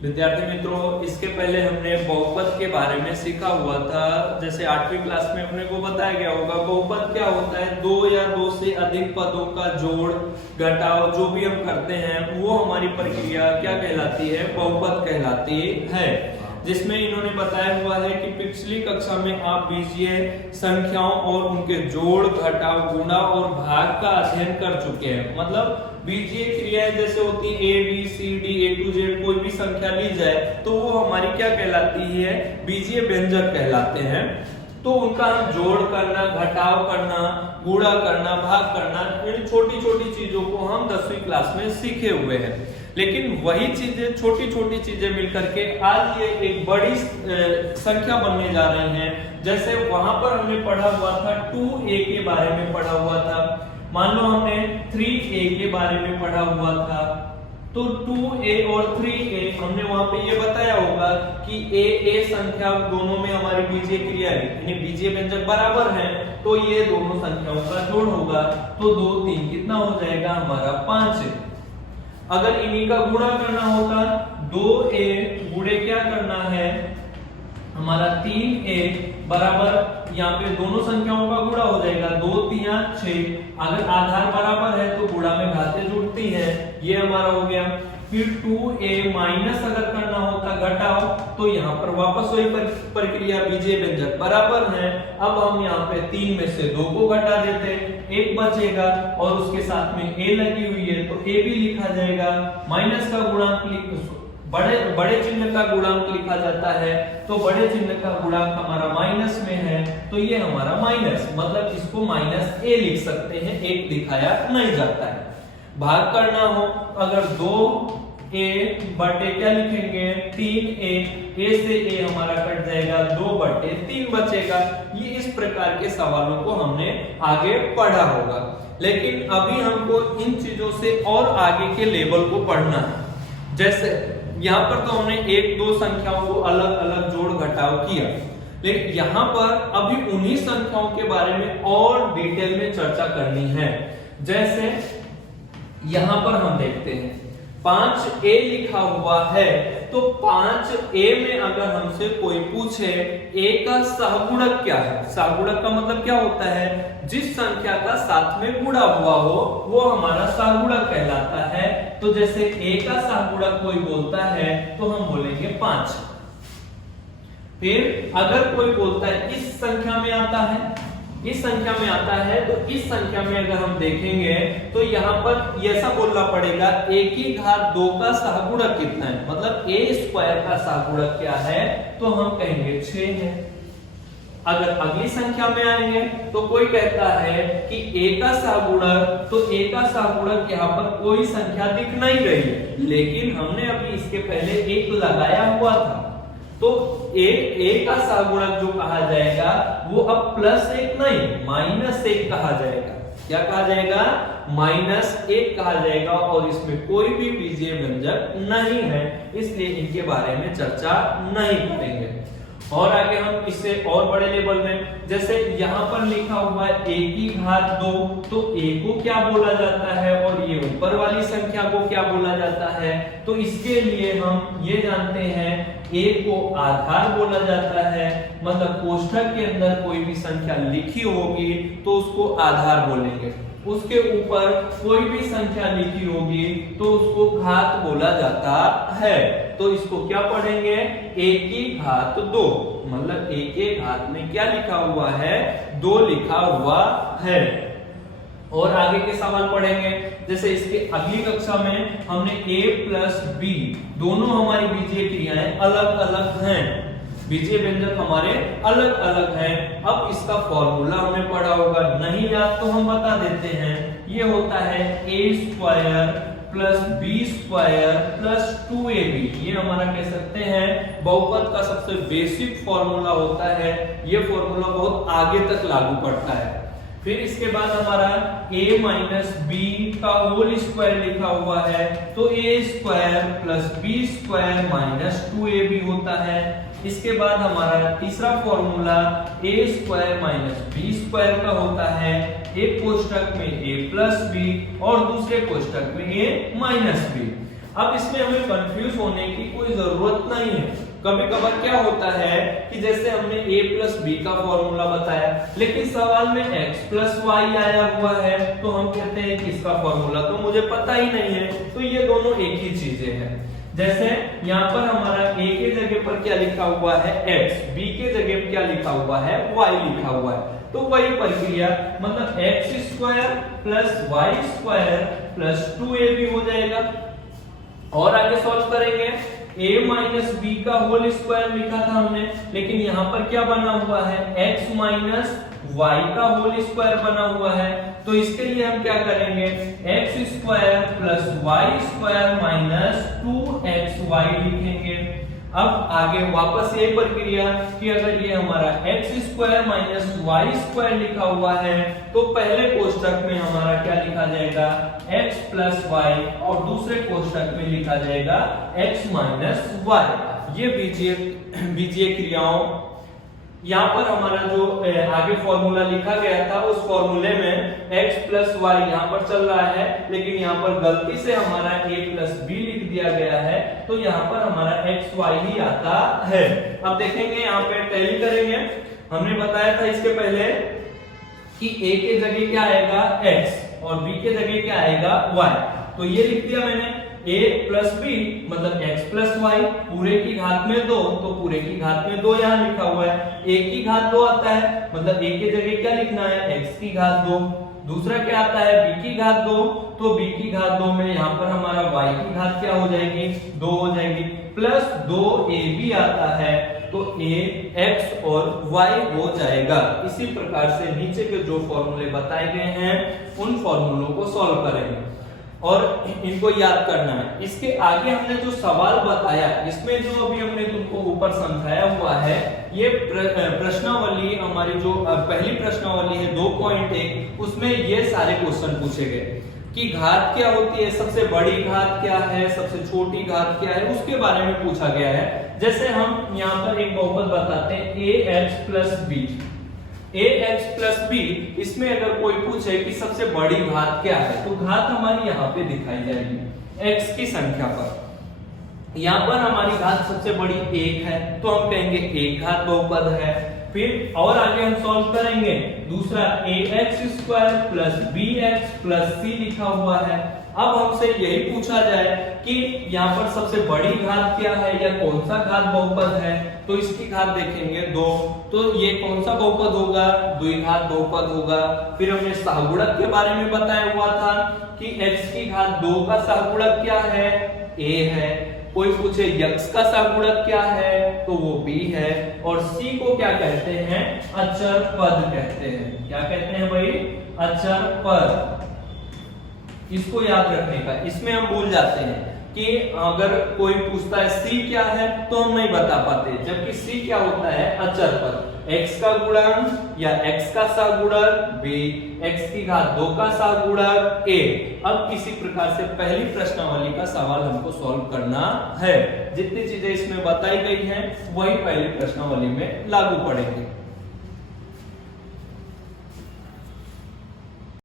विद्यार्थी मित्रों, इसके पहले हमने बहुपद के बारे में सीखा हुआ था। जैसे 8वीं क्लास में अपने को बताया गया होगा, बहुपद क्या होता है? दो या दो से अधिक पदों का जोड़ घटाव जो भी हम करते हैं वो हमारी प्रक्रिया क्या कहलाती है? बहुपद कहलाती है। जिसमें इन्होंने बताया हुआ है कि पिछली कक्षा में आप बीजीय संख्याओं और उनके जोड़ घटाव गुणा और भाग का अध्ययन कर चुके हैं। मतलब बीजीय क्रियाएं जैसे होती है A B C D A to Z, कोई भी संख्या ली जाए तो वो हमारी क्या कहलाती है? बीजीय व्यंजक कहलाते हैं। तो उनका हम जोड़ करना, घटाव करना, गुणा करना, भाग करना, इन छोटी छोटी चीजों को हम 10वीं क्लास में सीखे हुए हैं। लेकिन वही चीजें, छोटी छोटी चीजें मिलकर के आज ये एक बड़ी संख्या बनने जा रही हैं। जैसे वहां पर हमने पढ़ा हुआ था 2a के बारे में पढ़ा हुआ था, मान लो हमने 3a के बारे में पढ़ा हुआ था, तो 2a और 3a हमने वहां पे ये बताया होगा कि a संख्या दोनों में हमारी बीजीय क्रिया है, यानी बीजीय व्यंजक बराबर हैं, तो ये दोनों संख्याओं का जोड़ होगा। तो 2 3 कितना हो जाएगा हमारा? 5। अगर इन्हीं का गुणा करना होता, 2a गुणे क्या करना है हमारा? 3a बराबर, यहाँ पे दोनों संख्याओं का गुणा हो जाएगा, 2 3 6। अगर आधार बराबर है तो गुणा में घातें जुड़ती हैं, ये हमारा हो गया। फिर 2a माइनस अगर करना होता घटाव, तो यहाँ पर वापस वही प्रक्रिया, बीजीय व्यंजक बराबर है। अब हम यहाँ पे 3 में से 2 को घटा देते, 1 बचेगा और उसके साथ में a लगी हुई है तो a भी लिखा जाएगा। माइनस का गुणांक बड़े चिन्ह का गुणांक लिखा जाता है, तो बड़े चिन्ह का गुणांक हमारा माइनस में है, तो ये हमारा माइनस, मतलब इसको माइनस a लिख सकते हैं, 1 दिखाया नहीं जाता है। भाग करना हो अगर 2a बटे क्या लिखेंगे? 3a, a से a हमारा कट जाएगा, 2 बटे 3 बचेगा। ये इस प्रकार के सवालों को हमने आगे पढ़ा होगा। लेकिन अभी हमको इन चीजों से और आगे के लेवल को पढ़ना है। जैसे यहाँ पर तो हमने 1 2 संख्याओं को अलग अलग जोड़ घटाव किया, लेकिन यहाँ पर अभी उन्हीं संख्याओं के बारे में और डिटेल में चर्चा करनी है। जैसे यहाँ पर हम देखते हैं 5a लिखा हुआ है, तो 5a में अगर हमसे कोई पूछे a का सहगुणक क्या है? सहगुणक का मतलब क्या होता है? जिस संख्या का साथ में गुणा हुआ हो वो हमारा सहगुणक कहलाता है। तो जैसे a का सहगुणक कोई बोलता है तो हम बोलेंगे 5। फिर अगर कोई बोलता है इस संख्या में आता है, इस संख्या में आता है, तो इस संख्या में अगर हम देखेंगे तो यहाँ पर ऐसा बोलना पड़ेगा a की घात 2 का सहगुणक कितना है, मतलब a स्क्वायर का सहगुणक क्या है, तो हम कहेंगे 6 है। अगर अगली संख्या में आएंगे तो कोई कहता है कि a का सहगुणक, तो a का सहगुणक यहाँ पर कोई संख्या दिख नहीं रही है, लेकिन हमने अभी इसके पहले 1 लगाया हुआ था, तो a का सहगुणक जो कहा जाएगा वो अब +1 नहीं -1 कहा जाएगा। क्या कहा जाएगा? -1 कहा जाएगा, और इसमें कोई भी बीजीय व्यंजक नहीं है, इसलिए इनके बारे में चर्चा नहीं करेंगे। और आगे हम इससे और बड़े लेवल में, जैसे यहाँ पर लिखा हुआ है a की घात 2, तो a को क्या बोला जाता है और ये ऊपर वाली संख्या को क्या बोला जाता है? तो इसके लिए हम ये जानते हैं a को आधार बोला जाता है, मतलब कोष्ठक के अंदर कोई भी संख्या लिखी होगी तो उसको आधार बोलेंगे, उसके ऊपर कोई भी संख्या लिखी होगी तो उसको घात बोला जाता है। तो इसको क्या पढ़ेंगे? a की घात 2, मतलब a के घात में क्या लिखा हुआ है? 2 लिखा हुआ है। और आगे के सवाल पढ़ेंगे, जैसे इसके अगली कक्षा में हमने a प्लस b, दोनों हमारी बीजीय क्रियाएं अलग अलग हैं, बीजीय व्यंजक हमारे अलग अलग हैं। अब इसका फॉर्मूला हमने पढ़ा होगा, नहीं याद तो हम बता देते हैं। ये होता है a square plus b square plus 2ab। ये हमारा कह सकते हैं बहुपद का सबसे बेसिक फॉर्मूला होता है। ये फॉर्मूला बहुत आगे तक लागू पड़ता है। फिर इसके बाद हमारा a माइनस बी का होल स्क्वायर लिखा हुआ है, तो a square plus b square minus 2ab होता है। इसके बाद हमारा तीसरा formula a square minus B square का होता है, एक कोष्ठक में a प्लस बी और दूसरे कोष्ठक में a माइनस बी। अब इसमें हमें कंफ्यूज होने की कोई जरूरत नहीं है। कभी कभार क्या होता है कि जैसे हमने a प्लस बी का फॉर्मूला बताया, लेकिन सवाल में x प्लस वाई आया हुआ है, तो हम कहते हैं कि इसका फॉर्मूला तो मुझे पता ही नहीं है। तो ये दोनों एक ही चीजें हैं। जैसे यहाँ पर हमारा a के जगह पर क्या लिखा हुआ है x, b के जगह पर क्या लिखा हुआ है y लिखा हुआ है, तो वही प्रक्रिया मतलब x square plus y square plus 2ab हो जाएगा। और आगे सॉल्व करेंगे, a माइनस बी का होल स्क्वायर लिखा था हमने, लेकिन यहाँ पर क्या बना हुआ है x माइनस वाई का होल स्क्वायर बना हुआ है। तो इसके लिए हम क्या करेंगे, x square plus y square minus 2xy लिखेंगे। अब आगे वापस यही प्रक्रिया कि अगर ये हमारा x square minus y square लिखा हुआ है, तो पहले कोष्टक में हमारा क्या लिखा जाएगा x प्लस वाई, और दूसरे कोष्टक में लिखा जाएगा x माइनस वाई। ये बीजीय क्रियाओं, यहाँ पर हमारा जो आगे फॉर्मूला लिखा गया था उस फॉर्मूले में x प्लस वाई यहाँ पर चल रहा है, लेकिन यहाँ पर गलती से हमारा a प्लस बी लिख दिया गया है, तो यहाँ पर हमारा x y ही आता है। अब देखेंगे यहाँ पे टैली करेंगे। हमने बताया था इसके पहले कि a के जगह क्या आएगा x और b के जगह क्या आएगा y, तो ये लिख दिया मैंने a प्लस बी मतलब x प्लस वाई, पूरे की घात में 2, तो पूरे की घात में 2 यहाँ लिखा हुआ है। a की घात 2 आता है, मतलब a के जगह क्या लिखना है x की घात 2। दूसरा क्या आता है b की घात 2, तो b की घात 2 में यहाँ पर हमारा y की घात क्या हो जाएगी 2 हो जाएगी, प्लस 2ab आता है, तो a x और y हो जाएगा। इसी प्रकार से नीचे के जो फॉर्मूले बताए गए हैं उन फॉर्मूलों को सॉल्व करेंगे और इनको याद करना है। इसके आगे हमने जो सवाल बताया, इसमें जो अभी हमने तुमको ऊपर समझाया हुआ है, ये प्रश्नावली हमारी जो पहली प्रश्नावली है 2.1, उसमें ये सारे क्वेश्चन पूछे गए कि घात क्या होती है, सबसे बड़ी घात क्या है, सबसे छोटी घात क्या है, उसके बारे में पूछा गया है। जैसे हम यहाँ पर एक बहुपद बताते हैं ax plus B, ax plus B, इसमें अगर कोई पूछे कि सबसे बड़ी घात क्या है, तो घात हमारी यहाँ पे दिखाई जाएगी x की संख्या पर। यहाँ पर हमारी घात सबसे बड़ी 1 है, तो हम कहेंगे एक घात बहुपद है। फिर और आगे हम सॉल्व करेंगे, दूसरा ax square plus bx plus c लिखा हुआ है। अब हमसे यही पूछा जाए कि यहाँ पर सबसे बड़ी घात क्या है या कौन सा घात बहुपद है, तो इसकी घात देखेंगे 2, तो ये कौन सा बहुपद होगा, द्विघात बहुपद होगा। फिर हमने सहगुणक के बारे में बताया हुआ था कि x की घात 2 का सहगुणक क्या है, a है। कोई पूछे यक्ष का सहगुणक क्या है, तो वो b है। और c को क्या कहते हैं, अचर पद कहते हैं। क्या कहते हैं भाई, अचर पद। इसको याद रखने का, इसमें हम भूल जाते हैं कि अगर कोई पूछता है c क्या है तो हम नहीं बता पाते, जबकि c क्या होता है अचर पद। x का गुणक या x का सहगुणक b, x की घात 2 का सहगुणक a। अब इसी प्रकार से पहली प्रश्नावली का सवाल हमको सॉल्व करना है। जितनी चीजें इसमें बताई गई हैं वही पहली प्रश्नावली में लागू पड़ेंगे।